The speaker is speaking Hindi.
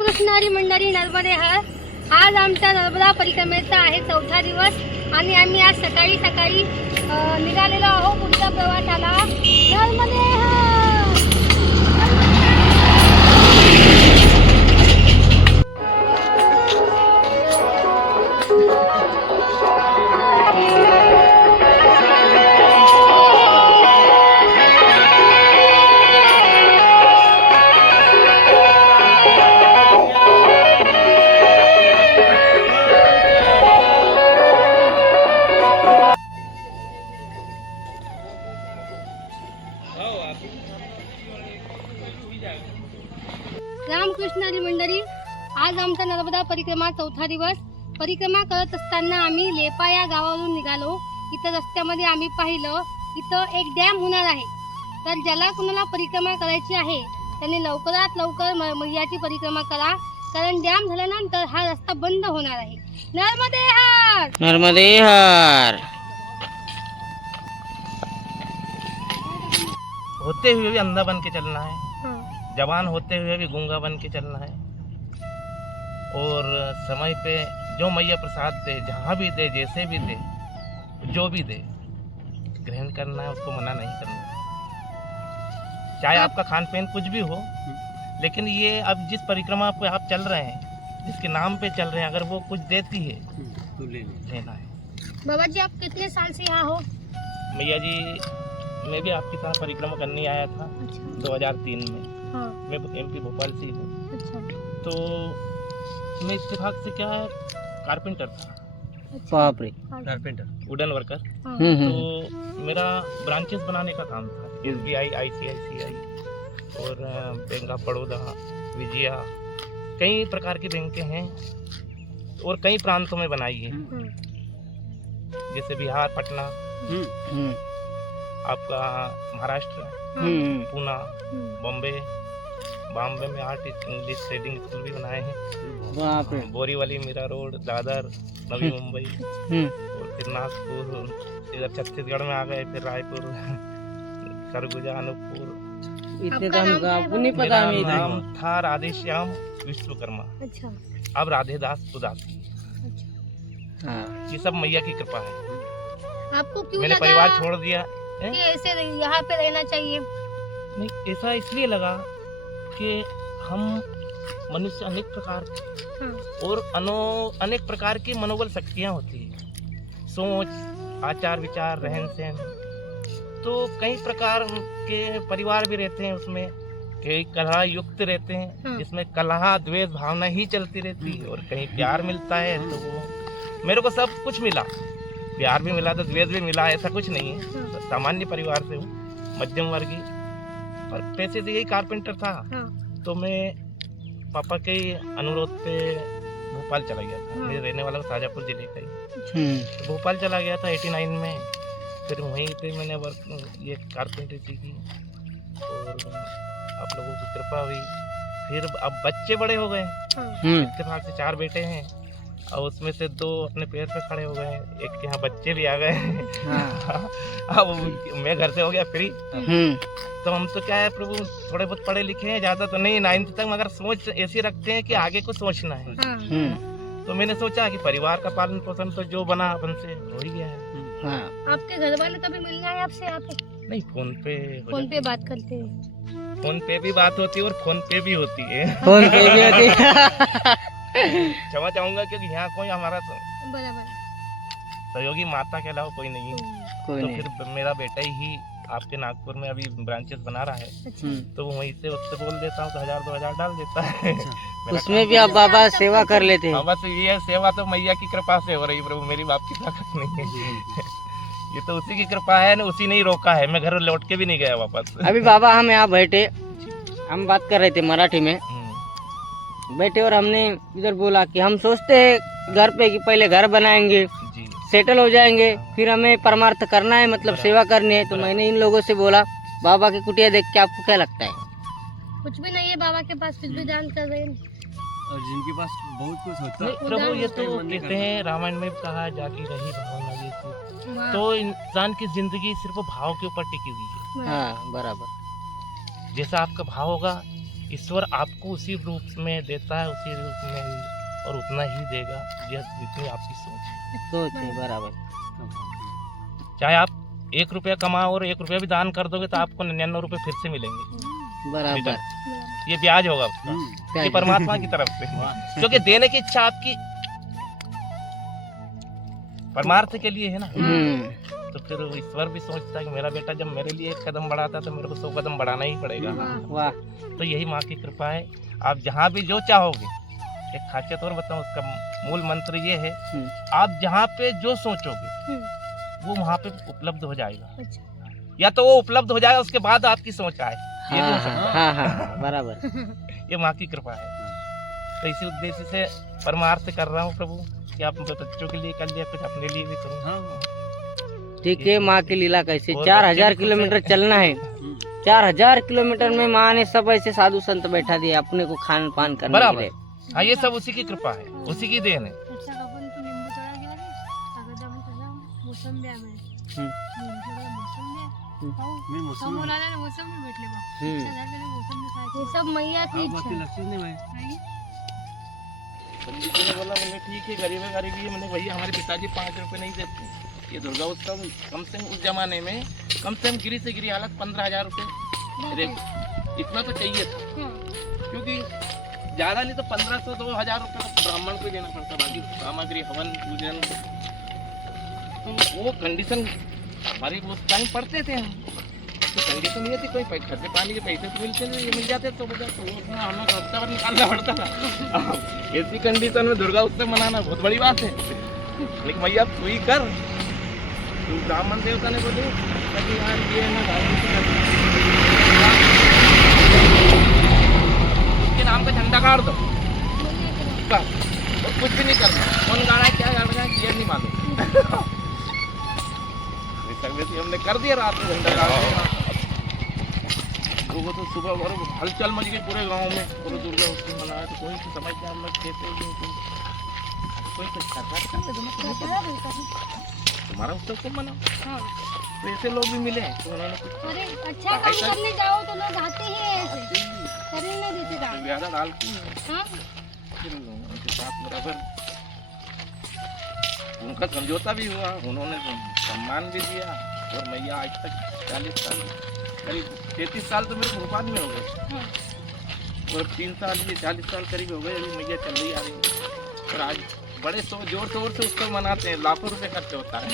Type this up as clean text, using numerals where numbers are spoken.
रामकृष्ण हरी मंडळी नर्मदे हर. आज आमच्या नर्मदा परिक्रमेचा आहे 4था दिवस आणि आम्ही आज सकाळी निघालेलो आहोत पुढच्या प्रवासाला. नर्मदे हर. रामकृष्ण हरी मंडळी, आज आमचा नर्मदा परिक्रमा 4था दिवस. परिक्रमा करत असताना आम्ही लेपा या गावावरून निघालो. इथं रस्त्यामध्ये आम्ही पाहिलं इथं एक डॅम होणार आहे. तर ज्याला कुणाला परिक्रमा करायची आहे त्यांनी लवकरात लवकर मैयाची परिक्रमा करा, कारण डॅम झाल्यानंतर हा रस्ता बंद होणार आहे. नर्मदे हर. नर्मदे हर. होते हुए भी अंधा बन के चलना है, जवान होते हुए भी गूंगा बन के चलना है, और समय पे जो मैया प्रसाद दे, जहाँ भी दे, जैसे भी दे, जो भी दे, ग्रहण करना है, उसको मना नहीं करना है. चाहे आपका खान पीन कुछ भी हो, लेकिन ये अब जिस परिक्रमा पे आप चल रहे हैं, जिसके नाम पे चल रहे हैं, अगर वो कुछ देती है तो लेना है. बाबा जी, आप कितने साल से यहाँ हो? मैया जी, मैं भी आपके साथ परिक्रमा करने आया था 2003 में. हाँ. मैं MP भोपाल से हूँ. अच्छा. तो मैं इत्तेफाक से क्या है, कारपेंटर था. बाप रे. Carpenter, wooden worker. हाँ. तो मेरा ब्रांचेस बनाने का काम था. SBI, ICICI और बैंक ऑफ बड़ौदा, विजया, कई प्रकार की बैंकें हैं और कई प्रांतों में बनाई है. जैसे बिहार, पटना, आपका महाराष्ट्र, पूना, बॉम्बे में आर्ट इंग्लिश ट्रेडिंग स्कूल भी बनाए हैं. बोरीवली, मीरा रोड, दादर, नवी मुंबई, और फिर नागपुर, इधर छत्तीसगढ़ में आ गए, फिर रायपुर, सरगुजा, अनूपपुर. इतने तो हमको नहीं पता. मेरा नाम था राधेश्याम विश्वकर्मा. अच्छा. अब राधेदास उदासी. हाँ. ये सब मैया की कृपा है. आपको क्यों मैंने लगा परिवार छोड़ दिया. कि ऐसे यहाँ पे रहना चाहिए? नहीं, ऐसा इसलिए लगा कि हम मनुष्य अनेक प्रकार और अनेक प्रकार की मनोबल शक्तियाँ होती है. सोच, आचार विचार, रहन सहन, तो कई प्रकार के परिवार भी रहते हैं. उसमें कई कलह युक्त रहते हैं, जिसमें कलह द्वेष भावना ही चलती रहती है. और कहीं प्यार मिलता है, तो वो मेरे को सब कुछ मिला. प्यार भी मिला तो द्वेष भी मिला, ऐसा कुछ नहीं है. सामान्य परिवार से हूँ, मध्यम वर्गीय, और पैसे से यही कारपेंटर था. तो मैं पापा के अनुरोध पे भोपाल चला गया था. मैं रहने वाला हूँ शाजापुर जिले का ही. तो भोपाल चला गया था 89 में. फिर वहीं पे मैंने ये कारपेंटरी सीखी और आप लोगों की कृपा हुई. फिर अब बच्चे बड़े हो गए. इत्तेफाक से 4 बेटे हैं और उसमें से 2 अपने पैर पे खड़े हो गए. एक के यहाँ बच्चे भी आ गए. अब मैं घर से हो गया फ्री. तो हम तो क्या है प्रभु, थोड़े बहुत पढ़े लिखे हैं, ज्यादा तो नहीं, 9th तक, मगर सोच ऐसी रखते हैं कि आगे को सोचना है. तो मैंने सोचा कि परिवार का पालन पोषण तो जो बना अपन से हो ही गया है. आपके घर वाले कभी मिलना है आपसे? आप नहीं, फोन पे बात करते हैं. फोन पे भी बात होती है और फोन पे भी होती है. फोन पे भी होती है. क्षमा चाहूंगा क्योंकि यहाँ कोई हमारा बराबर सहयोगी माता के अलावा कोई नहीं है. तो फिर मेरा बेटा ही आपके नागपुर में अभी ब्रांचेस बना रहा है. तो वहीं से उससे बोल देता हूँ तो 1000-2000 डाल देता है. उसमें भी आप बाबा सेवा कर लेते हैं. बस ये सेवा तो मैया की कृपा से हो रही प्रभु, मेरी बाप की ताकत नहीं है. ये तो उसी की कृपा है ना, उसी ने ही रोका है. मैं घर लौट के भी नहीं गया वापस. अभी बाबा हम यहाँ बैठे, हम बात कर रहे थे मराठी में बैठे, और हमने इधर बोला कि हम सोचते हैं घर पे कि पहले घर बनाएंगे, सेटल हो जाएंगे, फिर हमें परमार्थ करना है, मतलब सेवा करनी है. तो मैंने इन लोगों से बोला बाबा की कुटिया देख के आपको क्या लगता है? कुछ भी नहीं है बाबा के पास, कुछ भी दान कर रहे हैं. और जिनके पास बहुत कुछ होता है. प्रभु ये तो कहते हैं, रामायण में भी कहा, जागी रही भावना ये थी. तो इंसान की जिंदगी सिर्फ भाव के ऊपर टिकी हुई है. हाँ, बराबर. जैसा आपका भाव होगा ईश्वर आपको उसी रूप में देता है, उसी रूप में ही, और उतना ही देगा जितनी आपकी सोच है। सोच है बराबर। चाहे आप 1 रुपया कमाओ और 1 रुपया भी दान कर दोगे तो आपको 99 रुपये फिर से मिलेंगे। बराबर। ये ब्याज होगा उसका, ये परमात्मा की तरफ से, क्योंकि देने की इच्छा आपकी परमार्थ के लिए है ना। तो फिर ईश्वर भी सोचता है कि मेरा बेटा जब मेरे लिए 1 कदम बढ़ाता है तो मेरे को 100 कदम बढ़ाना ही पड़ेगा। वाह। तो यही माँ की कृपा है। आप जहाँ भी जो चाहोगे, एक खासियत और बताऊँ, उसका मूल मंत्र ये है, आप जहाँ पे जो सोचोगे वो वहाँ पे उपलब्ध हो जाएगा। अच्छा। या तो वो उपलब्ध हो जाएगा, उसके बाद आपकी सोच आए। ये भी हो सकता है। हाँ हाँ बराबर। ये माँ की कृपा है। तो इसी उद्देश्य से परमार्थ कर रहा हूँ प्रभु कि आप बच्चों के लिए कर लिया, कुछ अपने लिए भी करूँ। ठीक है, माँ की लीला कैसे और 4000 बच्चे भी किलोमीटर चलना है। 4000 किलोमीटर में माँ ने सब ऐसे साधु संत बैठा दिए अपने को खान पान करने के बराबर। लिए। हाँ, ये सब उसी की कृपा है, उसी की देन है। अच्छा, आपण तू लिंबू तोडा गेला रे सगळं आपण त्याला मोसंबी आहे मैं मौसम समोर आला ना मोसंबी भेटले बा हम्म। ये सब मैया की इच्छा बाकी लक्ष्य नहीं है। है। पंडित जी ने बोला, मैंने ठीक है, गरीब है, गरीबी है। मैंने भैया हमारे पिताजी 5 रुपए नहीं देते। ये दुर्गा उत्सव कम से कम उस जमाने में कम से कम गिरी से गिरी हालत 15,000 रुपये इतना तो चाहिए था, क्योंकि ज़्यादा नहीं तो 1500 तो 1000 रुपये तो ब्राह्मण को ही देना पड़ता, बाकी सामग्री हवन पूजन। तो वो कंडीशन हमारे उस टाइम पढ़ते थे हम, तो कंडीशन ये थी, कोई खर्चे पानी के पैसे तो मिलते नहीं, ये मिल जाते तो बजा, तो वो हमें हफ्ता भर निकालना पड़ता था। ऐसी कंडीशन में दुर्गा उत्सव मनाना बहुत बड़ी बात है। लेकिन भैया तू ही कर, तू ब्राह्मण देवता ने बोले यार ये ना उसके नाम का झंडा गाड़ दो बस, और कुछ भी नहीं करना। कौन गाड़ा है, क्या गाड़ रहा है, ये नहीं मालूम। हमने कर दिया, रात में झंडा गाड़ दिया। वो तो सुबह और हलचल मच गई पूरे गांव में, पूरे दुर्गा उत्सव मनाया। तो कोई तो समझ हम लोग कहते हैं कोई कुछ कर रहा है, तुम्हारा उत्सव को मनाओ। तो ऐसे लोग भी मिले तो उन्होंने कुछ अरे अच्छा काम करने जाओ तो लोग आते ही ऐसे करने नहीं देते काम। ज्यादा डालती है, हाँ फिर उनके साथ बराबर उनका समझौता भी हुआ, उन्होंने सम्मान भी दिया। और मैया आज तक 40 साल, करीब 33 साल तो मेरे भोपाल में हो गए, और 3 साल ये 40 साल करीब हो गए अभी मैया चल रही आ रही है। और आज बड़े जोर शोर से उत्सव मनाते हैं, लाखों रुपए खर्च होता है।